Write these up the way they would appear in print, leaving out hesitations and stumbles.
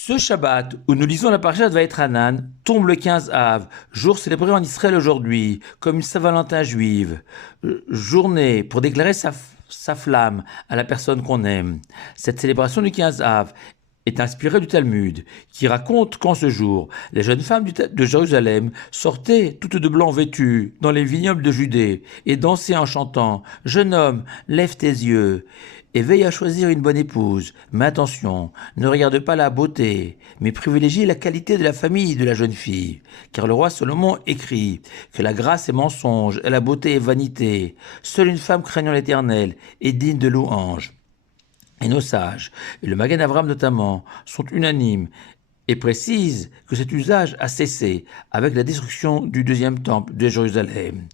Ce Shabbat, où nous lisons la parasha de Vaïtranan, tombe le 15 Av, jour célébré en Israël aujourd'hui, comme une Saint-Valentin juive. Journée pour déclarer sa flamme à la personne qu'on aime. Cette célébration du 15 Av est inspirée du Talmud, qui raconte qu'en ce jour, les jeunes femmes de Jérusalem sortaient toutes de blanc vêtues dans les vignobles de Judée et dansaient en chantant « Jeune homme, lève tes yeux » et veille à choisir une bonne épouse. Mais attention, ne regarde pas la beauté, mais privilégie la qualité de la famille de la jeune fille. Car le roi Salomon écrit que la grâce est mensonge et la beauté est vanité. Seule une femme craignant l'Éternel est digne de louange. Et nos sages, et le Magen Avram notamment, sont unanimes et précisent que cet usage a cessé avec la destruction du deuxième temple de Jérusalem,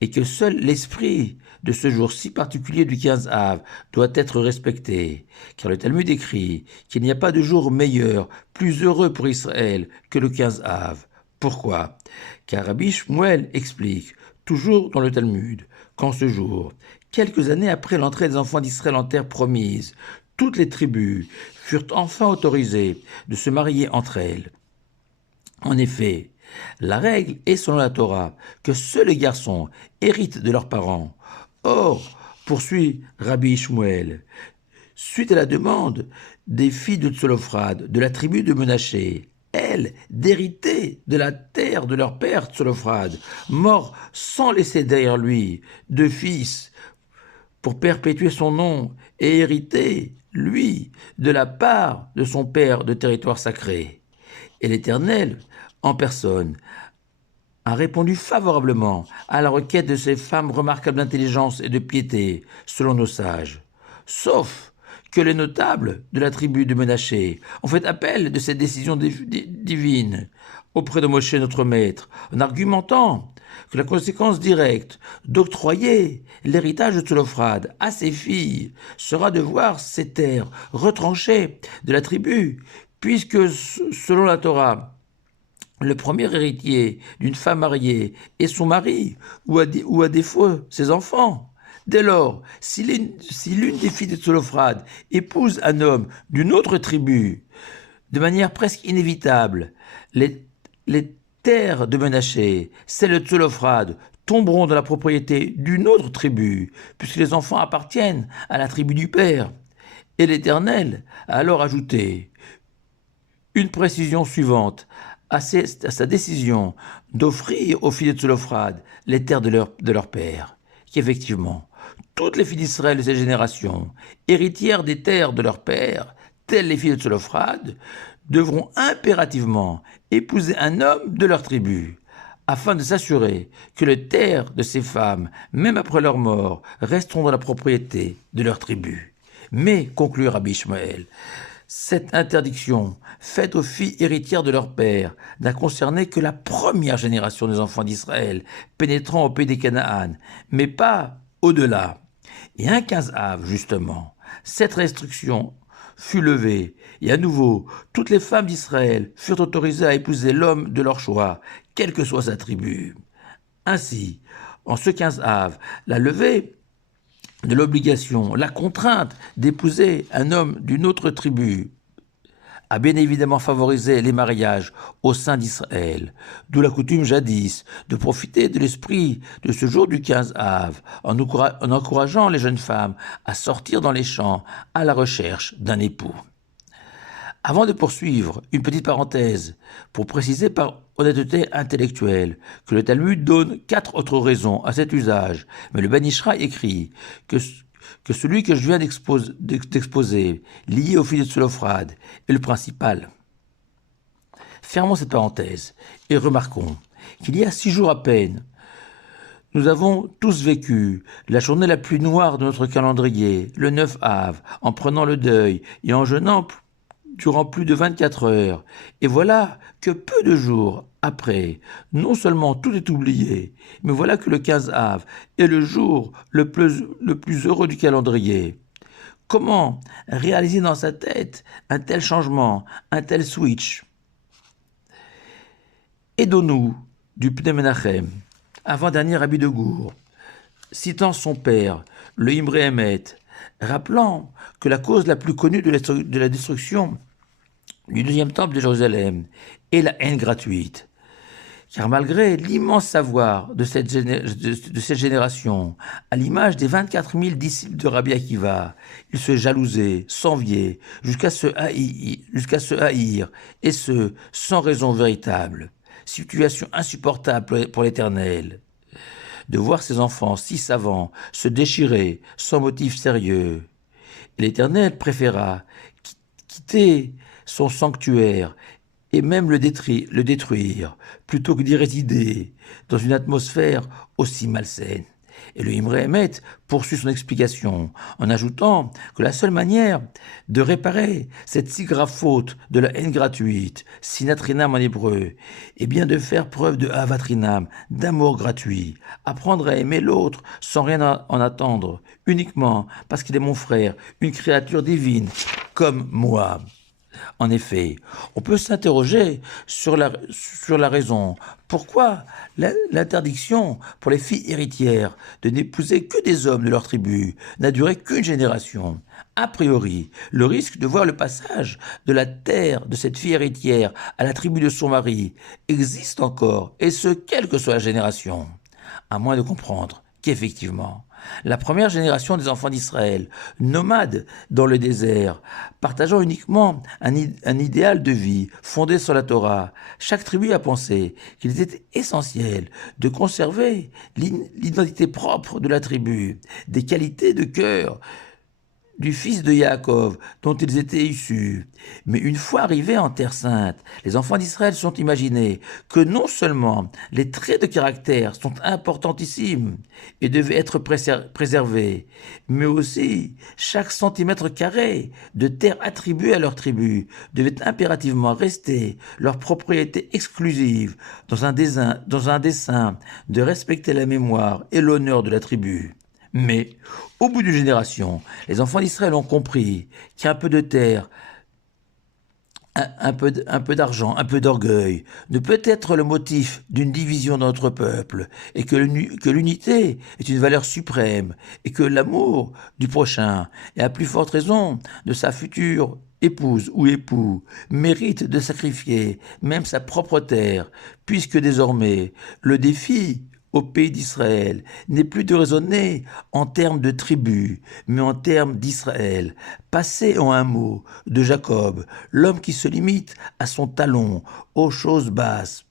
et que seul l'esprit de ce jour si particulier du 15 Av doit être respecté, car le Talmud écrit qu'il n'y a pas de jour meilleur, plus heureux pour Israël que le 15 Av. Pourquoi ? Car Rabbi Shmuel explique, toujours dans le Talmud, qu'en ce jour, quelques années après l'entrée des enfants d'Israël en terre promise, toutes les tribus furent enfin autorisées de se marier entre elles. En effet, la règle est selon la Torah que seuls les garçons héritent de leurs parents. Or, poursuit Rabbi Shmuel, suite à la demande des filles de Tsolophrad, de la tribu de Menaché, elles, d'hériter de la terre de leur père Tsolophrad, mort sans laisser derrière lui de fils, pour perpétuer son nom et hériter, lui, de la part de son père de territoire sacré. Et l'Éternel, en personne, a répondu favorablement à la requête de ces femmes remarquables d'intelligence et de piété, selon nos sages. Sauf que les notables de la tribu de Menaché ont fait appel de cette décision divine auprès de Moshe, notre maître, en argumentant que la conséquence directe d'octroyer l'héritage de Tsolophrad à ses filles sera de voir ces terres retranchées de la tribu, puisque, selon la Torah, le premier héritier d'une femme mariée est son mari, ou à défaut ses enfants. Dès lors, si l'une des filles de Tsolophrad épouse un homme d'une autre tribu, de manière presque inévitable, les terres de Menaché, celles de Tsolophrad, tomberont dans la propriété d'une autre tribu, puisque les enfants appartiennent à la tribu du père. Et l'Éternel a alors ajouté une précision suivante à sa décision d'offrir aux filles de Tsolophrad les terres de leur père, qu'effectivement, toutes les filles d'Israël de cette génération, héritières des terres de leur père, telles les filles de Tsolophrad, devront impérativement épouser un homme de leur tribu, afin de s'assurer que les terres de ces femmes, même après leur mort, resteront dans la propriété de leur tribu. Mais, conclut Rabbi Shmuel, cette interdiction, faite aux filles héritières de leur père, n'a concerné que la première génération des enfants d'Israël, pénétrant au pays des Canaan, mais pas au-delà. Et un 15 Av, justement, cette restriction fut levée, et à nouveau, toutes les femmes d'Israël furent autorisées à épouser l'homme de leur choix, quelle que soit sa tribu. Ainsi, en ce 15 Av, la levée de l'obligation, la contrainte d'épouser un homme d'une autre tribu a bien évidemment favorisé les mariages au sein d'Israël, d'où la coutume jadis de profiter de l'esprit de ce jour du 15 Av en encourageant les jeunes femmes à sortir dans les champs à la recherche d'un époux. Avant de poursuivre, une petite parenthèse pour préciser par honnêteté intellectuelle que le Talmud donne 4 autres raisons à cet usage, mais le Ben Ishraï écrit que celui que je viens d'exposer, lié aux filles de Tsolophrad, est le principal. Fermons cette parenthèse et remarquons qu'il y a 6 jours à peine, nous avons tous vécu la journée la plus noire de notre calendrier, le 9 Av, en prenant le deuil et en jeûnant durant plus de 24 heures. Et voilà que peu de jours après, non seulement tout est oublié, mais voilà que le 15 Av est le jour le plus heureux du calendrier. Comment réaliser dans sa tête un tel changement, un tel switch ? Aidons-nous du Pnei Menachem, avant-dernier rabbi de Gour, citant son père, le Imre Emet, rappelant que la cause la plus connue de la destruction du deuxième temple de Jérusalem et la haine gratuite. Car malgré l'immense savoir de cette génération, à l'image des 24 000 disciples de Rabbi Akiva, ils se jalousaient, s'enviaient, jusqu'à se haïr, et ce, sans raison véritable. Situation insupportable pour l'Éternel. De voir ses enfants si savants se déchirer sans motif sérieux. Et l'Éternel préféra quitter son sanctuaire et même le détruire, plutôt que d'y résider dans une atmosphère aussi malsaine. Et le Imre Emet poursuit son explication en ajoutant que la seule manière de réparer cette si grave faute de la haine gratuite, sinatrinam en hébreu, est bien de faire preuve de avatrinam, d'amour gratuit, apprendre à aimer l'autre sans rien en attendre, uniquement parce qu'il est mon frère, une créature divine, comme moi. En effet, on peut s'interroger sur la raison. Pourquoi l'interdiction pour les filles héritières de n'épouser que des hommes de leur tribu n'a duré qu'une génération? A priori, le risque de voir le passage de la terre de cette fille héritière à la tribu de son mari existe encore, et ce, quelle que soit la génération. À moins de comprendre qu'effectivement, la première génération des enfants d'Israël, nomades dans le désert, partageant uniquement un idéal de vie fondé sur la Torah, chaque tribu a pensé qu'il était essentiel de conserver l'identité propre de la tribu, des qualités de cœur du fils de Yaakov, dont ils étaient issus. Mais une fois arrivés en Terre Sainte, les enfants d'Israël sont imaginés que non seulement les traits de caractère sont importantissimes et devaient être préservés, mais aussi chaque centimètre carré de terre attribué à leur tribu devait impérativement rester leur propriété exclusive dans un dessein de respecter la mémoire et l'honneur de la tribu. Mais, au bout d'une génération, les enfants d'Israël ont compris qu'un peu de terre, un peu d'argent, un peu d'orgueil ne peut être le motif d'une division de notre peuple, et que l'unité est une valeur suprême, et que l'amour du prochain, et à plus forte raison de sa future épouse ou époux, mérite de sacrifier même sa propre terre, puisque désormais le défi au pays d'Israël n'est plus de raisonner en termes de tribus, mais en termes d'Israël. Passer en un mot de Jacob, l'homme qui se limite à son talon, aux choses basses,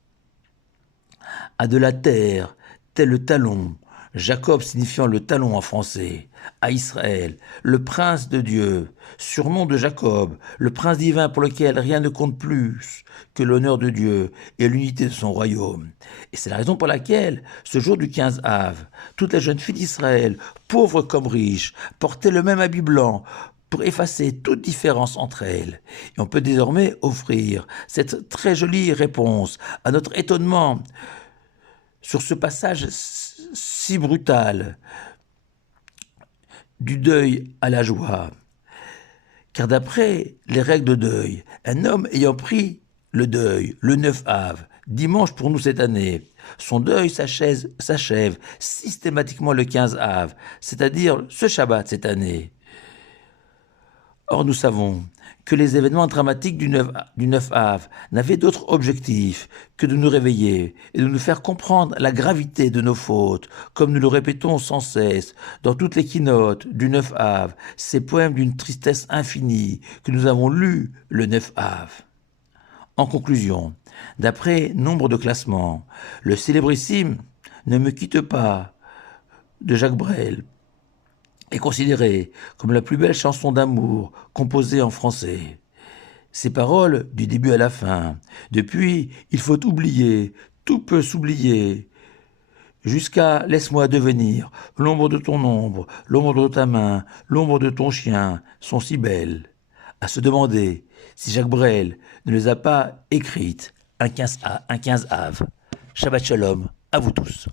à de la terre, tel le talon, Jacob signifiant le talon en français, à Israël, le prince de Dieu, surnom de Jacob, le prince divin pour lequel rien ne compte plus que l'honneur de Dieu et l'unité de son royaume. Et c'est la raison pour laquelle, ce jour du 15 Av, toutes les jeunes filles d'Israël, pauvres comme riches, portaient le même habit blanc pour effacer toute différence entre elles. Et on peut désormais offrir cette très jolie réponse à notre étonnement sur ce passage si brutal du deuil à la joie. Car d'après les règles de deuil, un homme ayant pris le deuil, le 9 Av, dimanche pour nous cette année, son deuil s'achève systématiquement le 15 Av, c'est-à-dire ce Shabbat cette année. Or nous savons que les événements dramatiques du 9 Av n'avaient d'autre objectif que de nous réveiller et de nous faire comprendre la gravité de nos fautes, comme nous le répétons sans cesse dans toutes les keynotes du 9 Av, ces poèmes d'une tristesse infinie que nous avons lus le 9 Av. En conclusion, d'après nombre de classements, le célébrissime Ne me quitte pas de Jacques Brel est considérée comme la plus belle chanson d'amour composée en français. Ces paroles, du début à la fin, depuis, il faut oublier, tout peut s'oublier, jusqu'à laisse-moi devenir, l'ombre de ton ombre, l'ombre de ta main, l'ombre de ton chien, sont si belles. À se demander si Jacques Brel ne les a pas écrites un 15 Av. Shabbat Shalom à vous tous.